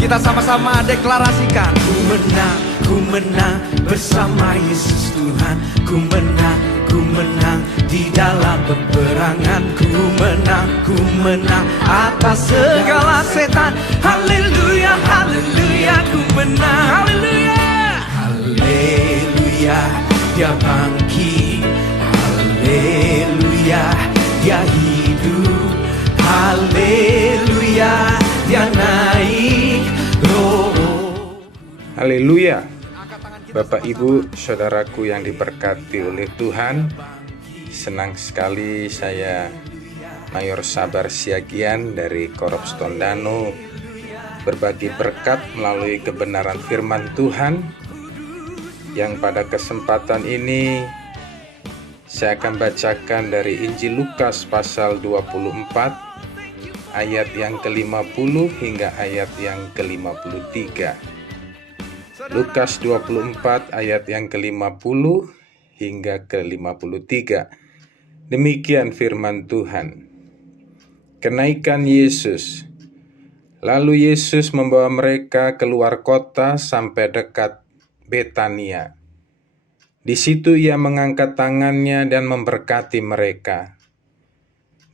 Kita sama-sama deklarasikan. Ku menang bersama Yesus Tuhan. Ku menang di dalam peperangan. Ku menang atas segala setan. Haleluya, haleluya, ku menang. Haleluya, haleluya, dia bangkit. Haleluya, dia hidup. Haleluya, dia naik. Haleluya. Bapak, Ibu, saudaraku yang diberkati oleh Tuhan, senang sekali saya Mayor Sabar Siagian dari Korps Tondano berbagi berkat melalui kebenaran firman Tuhan, yang pada kesempatan ini saya akan bacakan dari Injil Lukas pasal 24 ayat yang ke-50 hingga ayat yang ke-53. Lukas 24 ayat yang ke-50 hingga ke-53. Demikian firman Tuhan. Kenaikan Yesus. Lalu Yesus membawa mereka keluar kota sampai dekat Betania. Di situ ia mengangkat tangannya dan memberkati mereka.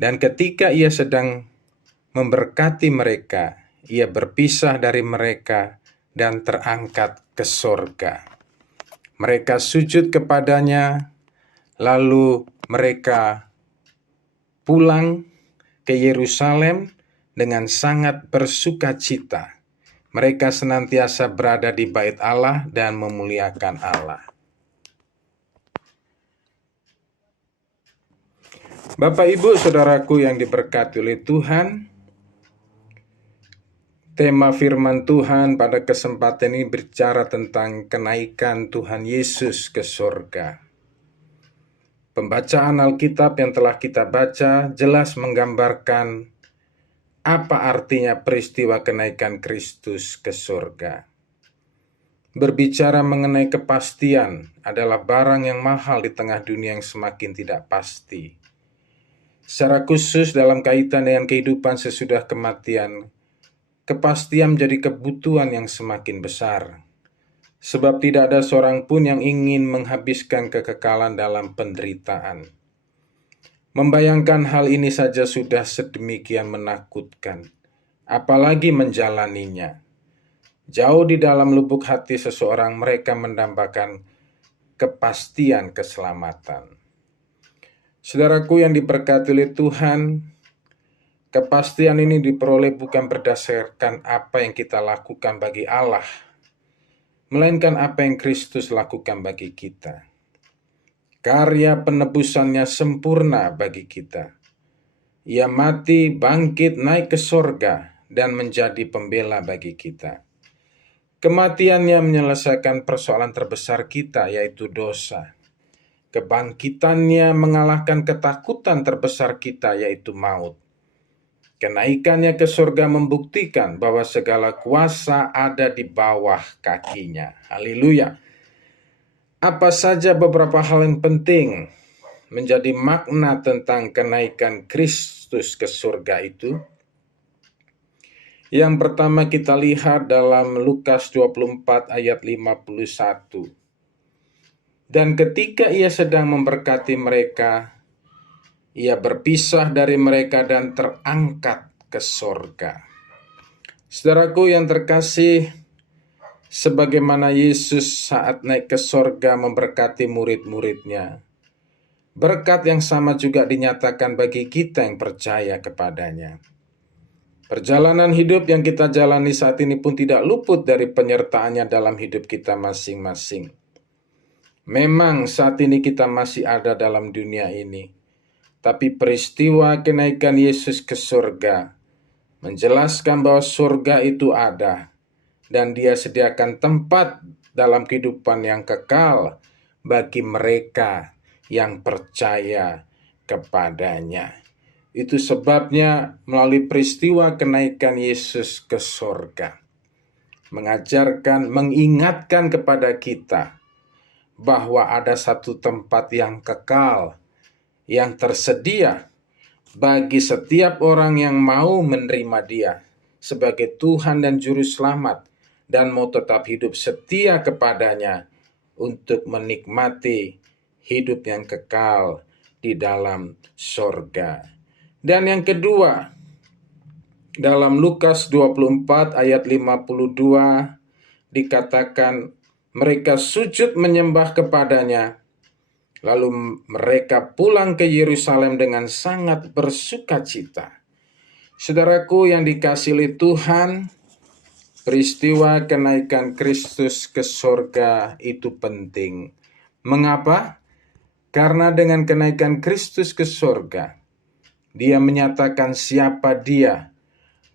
Dan ketika ia sedang memberkati mereka, ia berpisah dari mereka dan terangkat ke sorga. Mereka sujud kepadanya, lalu mereka pulang ke Yerusalem dengan sangat bersukacita. Mereka senantiasa berada di bait Allah dan memuliakan Allah. Bapak, Ibu, saudaraku yang diberkati oleh Tuhan, tema firman Tuhan pada kesempatan ini bicara tentang kenaikan Tuhan Yesus ke surga. Pembacaan Alkitab yang telah kita baca jelas menggambarkan apa artinya peristiwa kenaikan Kristus ke surga. Berbicara mengenai kepastian adalah barang yang mahal di tengah dunia yang semakin tidak pasti. Secara khusus dalam kaitan dengan kehidupan sesudah kematian, kepastian menjadi kebutuhan yang semakin besar, sebab tidak ada seorang pun yang ingin menghabiskan kekekalan dalam penderitaan. Membayangkan hal ini saja sudah sedemikian menakutkan, apalagi menjalaninya. Jauh di dalam lubuk hati seseorang mereka mendambakan kepastian keselamatan. Saudaraku yang diberkati oleh Tuhan, kepastian ini diperoleh bukan berdasarkan apa yang kita lakukan bagi Allah, melainkan apa yang Kristus lakukan bagi kita. Karya penebusannya sempurna bagi kita. Ia mati, bangkit, naik ke sorga, dan menjadi pembela bagi kita. Kematiannya menyelesaikan persoalan terbesar kita, yaitu dosa. Kebangkitannya mengalahkan ketakutan terbesar kita, yaitu maut. Kenaikannya ke surga membuktikan bahwa segala kuasa ada di bawah kakinya. Haleluya. Apa saja beberapa hal yang penting menjadi makna tentang kenaikan Kristus ke surga itu? Yang pertama kita lihat dalam Lukas 24 ayat 51. Dan ketika ia sedang memberkati mereka, ia berpisah dari mereka dan terangkat ke sorga. Saudaraku yang terkasih, sebagaimana Yesus saat naik ke sorga memberkati murid-muridnya, berkat yang sama juga dinyatakan bagi kita yang percaya kepadanya. Perjalanan hidup yang kita jalani saat ini pun tidak luput dari penyertaannya dalam hidup kita masing-masing. Memang saat ini kita masih ada dalam dunia ini, tapi peristiwa kenaikan Yesus ke surga menjelaskan bahwa surga itu ada dan Dia sediakan tempat dalam kehidupan yang kekal bagi mereka yang percaya kepadanya. Itu sebabnya melalui peristiwa kenaikan Yesus ke surga mengajarkan, mengingatkan kepada kita bahwa ada satu tempat yang kekal, yang tersedia bagi setiap orang yang mau menerima Dia sebagai Tuhan dan Juru Selamat, dan mau tetap hidup setia kepadanya untuk menikmati hidup yang kekal di dalam sorga. Dan yang kedua, dalam Lukas 24 ayat 52 dikatakan mereka sujud menyembah kepadanya, lalu mereka pulang ke Yerusalem dengan sangat bersukacita. Saudaraku yang dikasihi oleh Tuhan, peristiwa kenaikan Kristus ke sorga itu penting. Mengapa? Karena dengan kenaikan Kristus ke sorga, Dia menyatakan siapa Dia,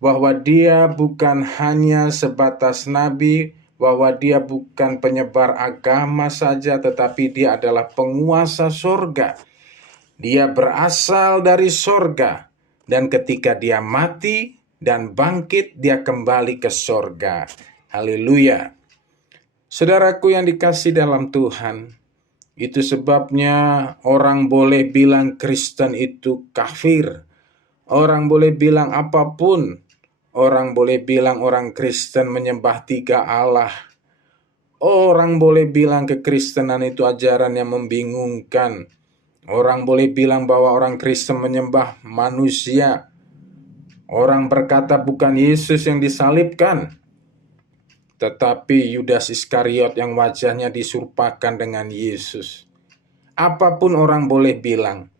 bahwa Dia bukan hanya sebatas nabi, bahwa Dia bukan penyebar agama saja, tetapi Dia adalah penguasa sorga. Dia berasal dari sorga, dan ketika Dia mati dan bangkit, Dia kembali ke sorga. Haleluya. Saudaraku yang dikasihi dalam Tuhan, itu sebabnya orang boleh bilang Kristen itu kafir. Orang boleh bilang apapun. Orang boleh bilang orang Kristen menyembah 3 Allah. Orang boleh bilang kekristenan itu ajaran yang membingungkan. Orang boleh bilang bahwa orang Kristen menyembah manusia. Orang berkata bukan Yesus yang disalibkan, tetapi Yudas Iskariot yang wajahnya diserupakan dengan Yesus. Apapun orang boleh bilang,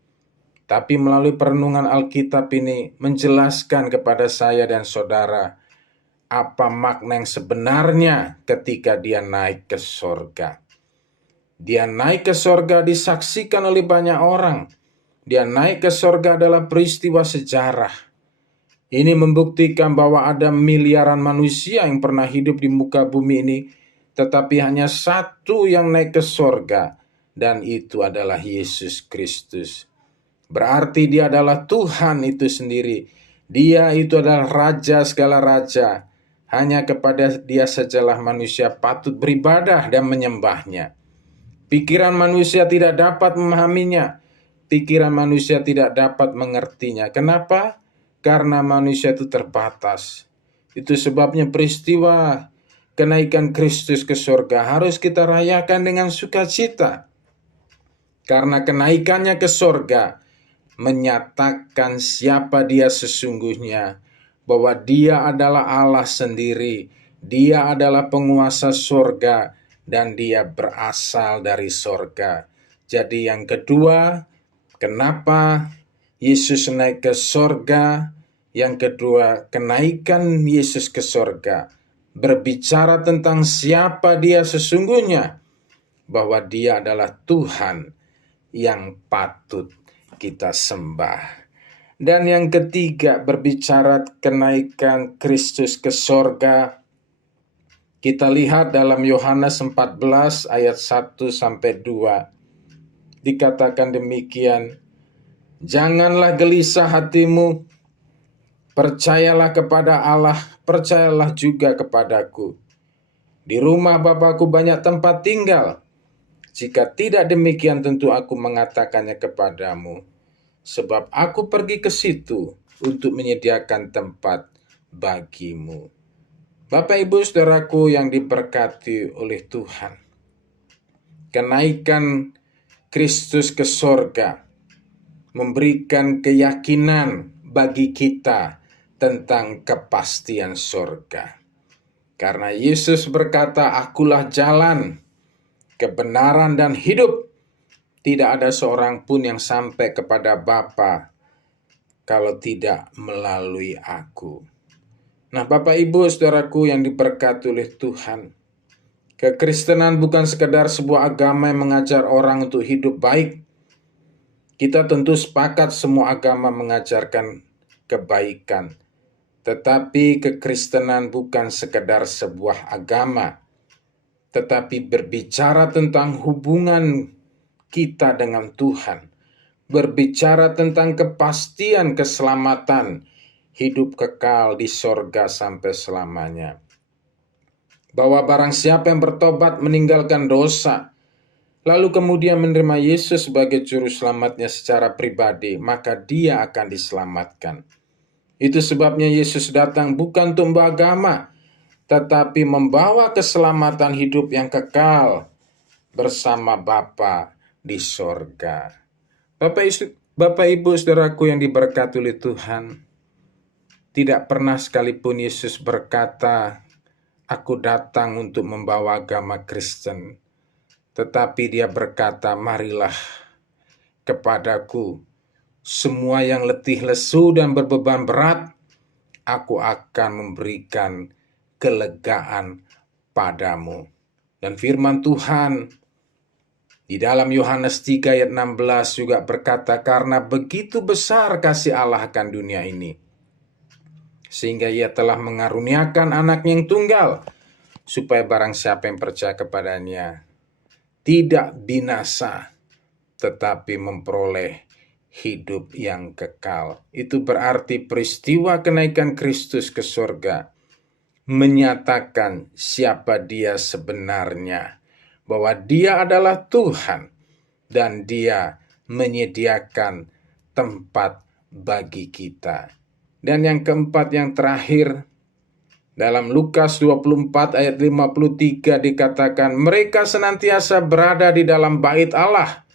tapi melalui perenungan Alkitab ini menjelaskan kepada saya dan saudara apa makna yang sebenarnya ketika Dia naik ke sorga. Dia naik ke sorga disaksikan oleh banyak orang. Dia naik ke sorga adalah peristiwa sejarah. Ini membuktikan bahwa ada miliaran manusia yang pernah hidup di muka bumi ini, tetapi hanya satu yang naik ke sorga, dan itu adalah Yesus Kristus. Berarti Dia adalah Tuhan itu sendiri. Dia itu adalah Raja segala raja. Hanya kepada Dia sajalah manusia patut beribadah dan menyembahnya. Pikiran manusia tidak dapat memahaminya. Pikiran manusia tidak dapat mengertinya. Kenapa? Karena manusia itu terbatas. Itu sebabnya peristiwa kenaikan Kristus ke surga harus kita rayakan dengan sukacita. Karena kenaikannya ke surga menyatakan siapa Dia sesungguhnya, bahwa Dia adalah Allah sendiri, Dia adalah penguasa surga, dan Dia berasal dari surga. Jadi yang kedua, kenapa Yesus naik ke sorga? Yang kedua, kenaikan Yesus ke sorga berbicara tentang siapa Dia sesungguhnya, bahwa Dia adalah Tuhan yang patut kita sembah. Dan yang ketiga, berbicara kenaikan Kristus ke sorga, kita lihat dalam Yohanes 14 ayat 1-2. Dikatakan demikian, janganlah gelisah hatimu, percayalah kepada Allah, percayalah juga kepadaku. Di rumah Bapa-Ku banyak tempat tinggal. Jika tidak demikian tentu Aku mengatakannya kepadamu. Sebab Aku pergi ke situ untuk menyediakan tempat bagimu. Bapak Ibu Saudaraku yang diberkati oleh Tuhan, kenaikan Kristus ke sorga memberikan keyakinan bagi kita tentang kepastian sorga. Karena Yesus berkata, Akulah jalan, kebenaran, dan hidup. Tidak ada seorang pun yang sampai kepada Bapa kalau tidak melalui Aku. Nah, Bapak Ibu Saudaraku yang diberkati oleh Tuhan, kekristenan bukan sekedar sebuah agama yang mengajar orang untuk hidup baik. Kita tentu sepakat semua agama mengajarkan kebaikan. Tetapi kekristenan bukan sekedar sebuah agama, tetapi berbicara tentang hubungan kita dengan Tuhan. Berbicara tentang kepastian keselamatan, hidup kekal di sorga sampai selamanya. Bahwa barang siapa yang bertobat meninggalkan dosa, lalu kemudian menerima Yesus sebagai juru selamatnya secara pribadi, maka dia akan diselamatkan. Itu sebabnya Yesus datang bukan untuk membawa agama, tetapi membawa keselamatan hidup yang kekal bersama Bapa di sorga. Bapak Ibu saudaraku yang diberkati oleh Tuhan, tidak pernah sekalipun Yesus berkata, "Aku datang untuk membawa agama Kristen." Tetapi dia berkata, "Marilah kepadaku semua yang letih lesu dan berbeban berat, aku akan memberikan kelegaan padamu." Dan firman Tuhan di dalam Yohanes 3 ayat 16 juga berkata, "Karena begitu besar kasih Allah akan dunia ini, sehingga ia telah mengaruniakan anaknya yang tunggal, supaya barang siapa yang percaya kepadanya tidak binasa, tetapi memperoleh hidup yang kekal." Itu berarti peristiwa kenaikan Kristus ke surga menyatakan siapa dia sebenarnya, bahwa dia adalah Tuhan dan dia menyediakan tempat bagi kita. Dan yang keempat, yang terakhir, dalam Lukas 24 ayat 53 dikatakan, "Mereka senantiasa berada di dalam bait Allah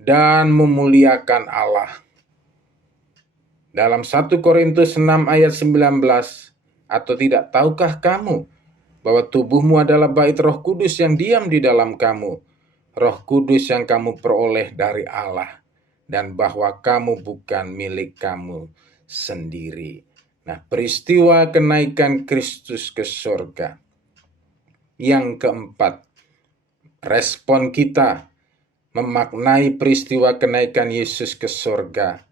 dan memuliakan Allah." Dalam 1 Korintus 6 ayat 19, "Atau tidak tahukah kamu bahwa tubuhmu adalah bait Roh Kudus yang diam di dalam kamu, Roh Kudus yang kamu peroleh dari Allah, dan bahwa kamu bukan milik kamu sendiri." Nah, peristiwa kenaikan Kristus ke surga. Yang keempat, respon kita memaknai peristiwa kenaikan Yesus ke surga.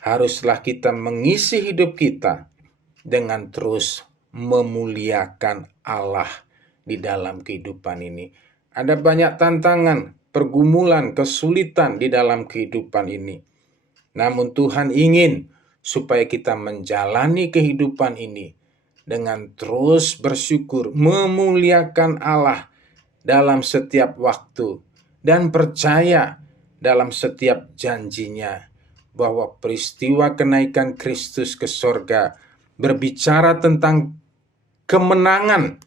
Haruslah kita mengisi hidup kita dengan terus memuliakan Allah di dalam kehidupan ini. Ada banyak tantangan, pergumulan, kesulitan di dalam kehidupan ini. Namun Tuhan ingin supaya kita menjalani kehidupan ini dengan terus bersyukur, memuliakan Allah dalam setiap waktu, dan percaya dalam setiap janjinya, bahwa peristiwa kenaikan Kristus ke surga berbicara tentang kemenangan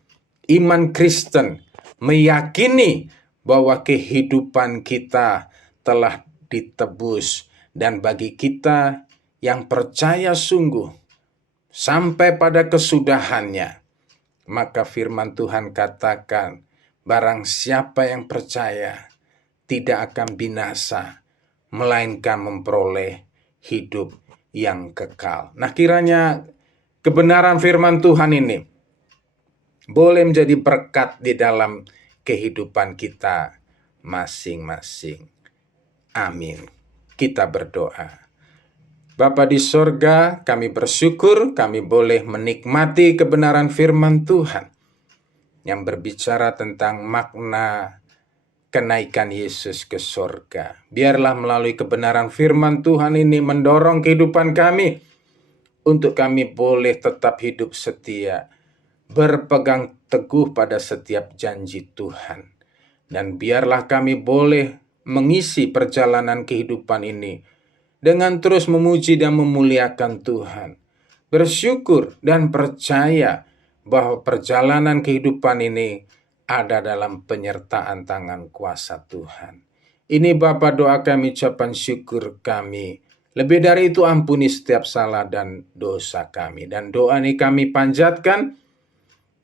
iman Kristen, meyakini bahwa kehidupan kita telah ditebus, dan bagi kita yang percaya sungguh sampai pada kesudahannya, maka firman Tuhan katakan, barang siapa yang percaya tidak akan binasa, melainkan memperoleh hidup yang kekal. Nah, kiranya kebenaran firman Tuhan ini boleh menjadi berkat di dalam kehidupan kita masing-masing. Amin. Kita berdoa. Bapa di sorga, kami bersyukur kami boleh menikmati kebenaran firman Tuhan yang berbicara tentang makna kenaikan Yesus ke sorga. Biarlah melalui kebenaran firman Tuhan ini mendorong kehidupan kami untuk kami boleh tetap hidup setia, berpegang teguh pada setiap janji Tuhan. Dan biarlah kami boleh mengisi perjalanan kehidupan ini dengan terus memuji dan memuliakan Tuhan, bersyukur dan percaya bahwa perjalanan kehidupan ini ada dalam penyertaan tangan kuasa Tuhan. Ini Bapa doa kami, ucapan syukur kami. Lebih dari itu ampuni setiap salah dan dosa kami. Dan doa ini kami panjatkan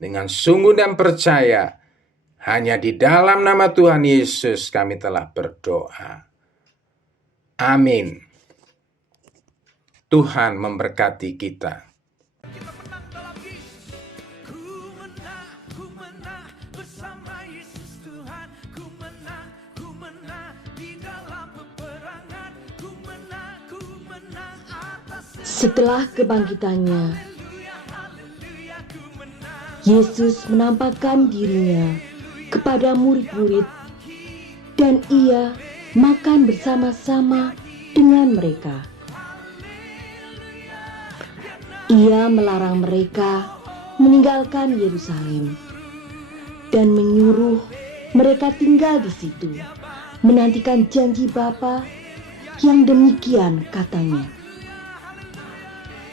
dengan sungguh dan percaya. Hanya di dalam nama Tuhan Yesus kami telah berdoa. Amin. Tuhan memberkati kita. Kita menang dalam Yesus. Ku menang bersama Yesus Tuhan. Ku menang di dalam peperangan. Ku menang atas. Setelah kebangkitannya, Haleluya, ku menang. Yesus menampakkan dirinya kepada murid-murid dan ia makan bersama-sama dengan mereka. Ia melarang mereka meninggalkan Yerusalem dan menyuruh mereka tinggal di situ, menantikan janji Bapa yang demikian katanya.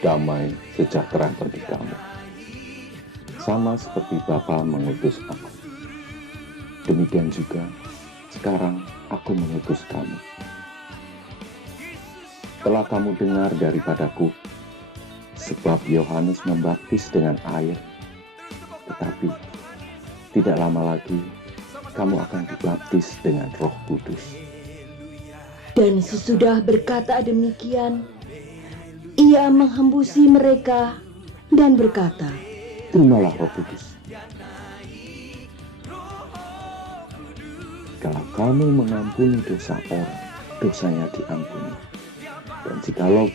damai sejahtera bagi kamu. Sama seperti Bapa mengutus aku, demikian juga sekarang aku mengutus kamu. Telah kamu dengar daripadaku, sebab Yohanes membaptis dengan air, tetapi tidak lama lagi kamu akan dibaptis dengan Roh Kudus. Dan sesudah berkata demikian, ia menghembusi mereka dan berkata, Terimalah Roh Kudus. Kalau kamu mengampuni dosa orang, dosanya diampuni. Dan jikalau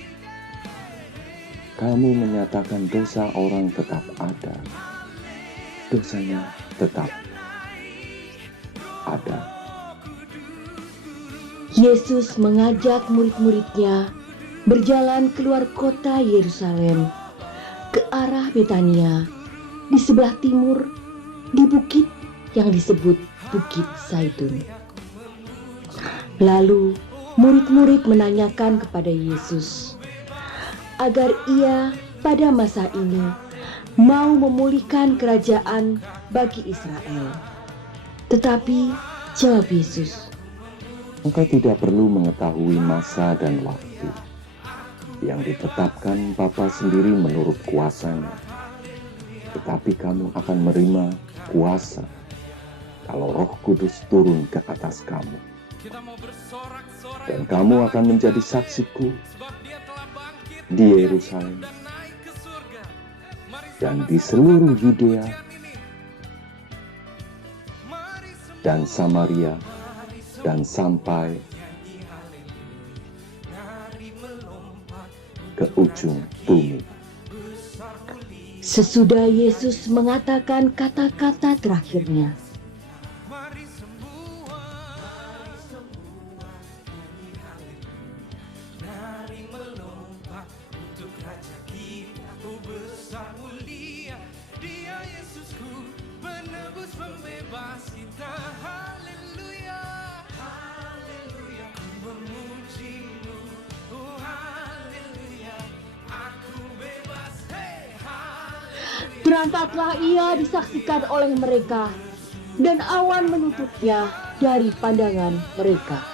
kamu menyatakan dosa orang tetap ada, dosanya tetap ada. Yesus mengajak murid-muridnya berjalan keluar kota Yerusalem ke arah Betania di sebelah timur di bukit yang disebut Bukit Zaitun. Lalu murid-murid menanyakan kepada Yesus agar ia pada masa ini mau memulihkan kerajaan bagi Israel. Tetapi jawab Yesus, Engkau tidak perlu mengetahui masa dan waktu yang ditetapkan Bapa sendiri menurut kuasanya. Tetapi kamu akan menerima kuasa kalau Roh Kudus turun ke atas kamu. Dan kamu akan menjadi saksiku di Yerusalem dan di seluruh Yudea dan Samaria dan sampai ke ujung bumi. sesudah Yesus mengatakan kata-kata terakhirnya, berangkatlah ia disaksikan oleh mereka, dan awan menutupnya dari pandangan mereka.